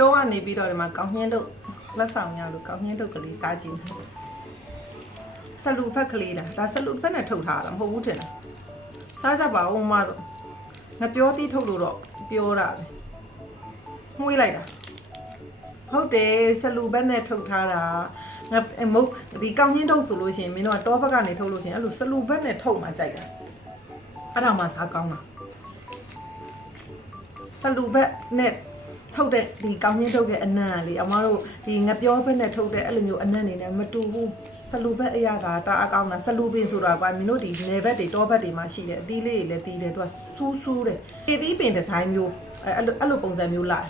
တော့ကနေပြီးတော့ဒီမှာကောင်းနှင်းတို့လက်ဆောင်ရလို့ကောင်းနှင်းတို့ကလေးစားကြည့်ဆလူဖက်ကလေးလားဒါဆလူဖက်နဲ့ထုတ်ထားတာမဟုတ်ဘူးထင်လားစားကြပါဦးမတို့ငါပြောသေးထုတ်လို့တော့ပြောတာပဲမှုေးလိုက်တာဟုတ်တယ်ဆလူဘက်နဲ့ထုတ်ထားတာငါမဟုတ်ဒီကောင်းချင်းထုတ်ဆိုလို့ရှိရင်မင်းတို့ကတောဘက်ကနေထုတ်လို့ရှိရင်အဲ့လိုဆလူဘက်နဲ့ထုတ်မှကြိုက်တာအဲ့ဒါမှစားကောင်းတာဆလူဘက်နဲ့ထုတ်တဲ့ဒီကောင်းချင်းထုတ်တဲ့အနံ့လေအမတို့ဒီငပြောဘက်နဲ့ထုတ်တဲ့အဲ့လိုမျိုးအနံ့နေနဲ့မတူဘူးဆလူဘက်အရာကတအားကောင်းတာဆလူပင်ဆိုတာကမင်းတို့ဒီနေဘက်တွေတောဘက်တွေမှာရှိတယ်အသီးလေးတွေလည်းသီးတယ်သူကစူးစူးတယ်အသီးပင်ဒီဇိုင်းမျိုးအဲ့လိုပုံစံမျိုးလာ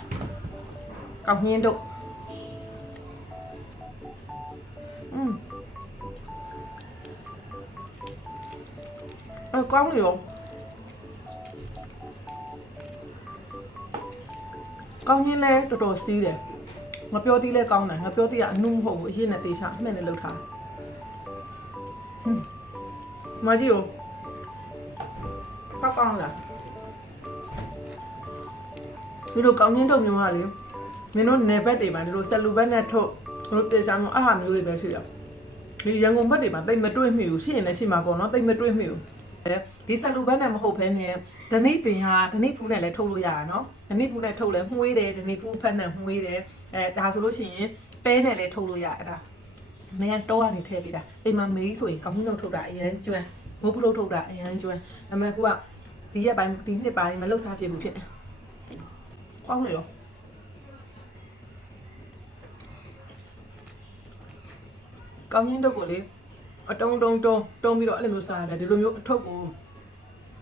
ကောင်းချင်းထုတ်ကောင်းလေရောကောင်းချင်းလဲတော်တော်စီးတယ်ငါပြောသေးလဲကောင်းတယ်ငါပြောသေးရအနုမဟုတ်ဘူးအရင်နဲ့တေချာအမှန်နဲ့လောက်ထားမကြီးရောကောင်းလားဒီလိုကောင်းချင်းတော့မျိုးဟာလေမင်းတို့နယ်ဘက်တွေမှာဒီလိုဆက်လူဘက်နဲ့ထုတ်တို့တေချာမျိုးအဟာမျိုးတွေပဲရှိရဒီရန်ကုန်ဘက်တွေမှာတိတ်မတွေ့မိဘူးရှိရင်လည်းရှိမှာပေါ့နော်တိတ်မတွေ့မိဘူးဒီဆလူဘက်နဲ့မဟုတ်ဘဲနဲ့ဓနိပင်ဟာဓနိဖူးနဲ့လည်းထုတ်လို့ရတာနော်ဓနိဖူးနဲ့ထုတ်လဲမှုေးတယ်ဓနိဖူးဖက်နဲ့မှုေးတယ်ဒါဆိုလို့ရှိရင်ပဲနဲ့လည်းထုတ်လို့ရအဲ့ဒါမင်းတော့ကနေထည့်ပေးတာအိမ်မှာမေးဆိုရင်ကောင်းမှုထုတ်တာအရန်ကျွမ်းဘိုးဖလို့ထုတ်တာအရန်ကျွမ်းအမေကဒီရက်ပိုင်းဒီနှစ်ပိုင်းမလှုပ်ရှားပြဘူးဖြစ်နေကောင်းလေရောကောင်းရင်တော့ကိုလေအတုံးပြီးတော့အဲ့လိုမျိုးစားရတယ်ဒီလိုမျိုးအထုပ်ကို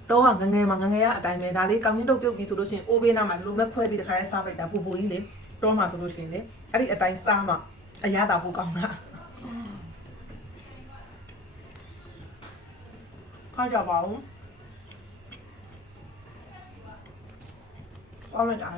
တော့ငငယ်မှာငငယ်ရအတိုင်းပဲဒါလေးကောင်းရင်တော့ပြုတ်ပြီးဆိုလို့ရှိရင်အိုးဘေးနားမှာဒီလိုမဲ့ခွဲပြီးတခါလဲစားလိုက်တာပူပူကြီးလေတော့မှာဆိုလို့ရှိရင်လေအဲ့ဒီအတိုင်းစားမှအရသာပိုကောင်းတာခါကြပါဦးကောင်းလိုက်တာ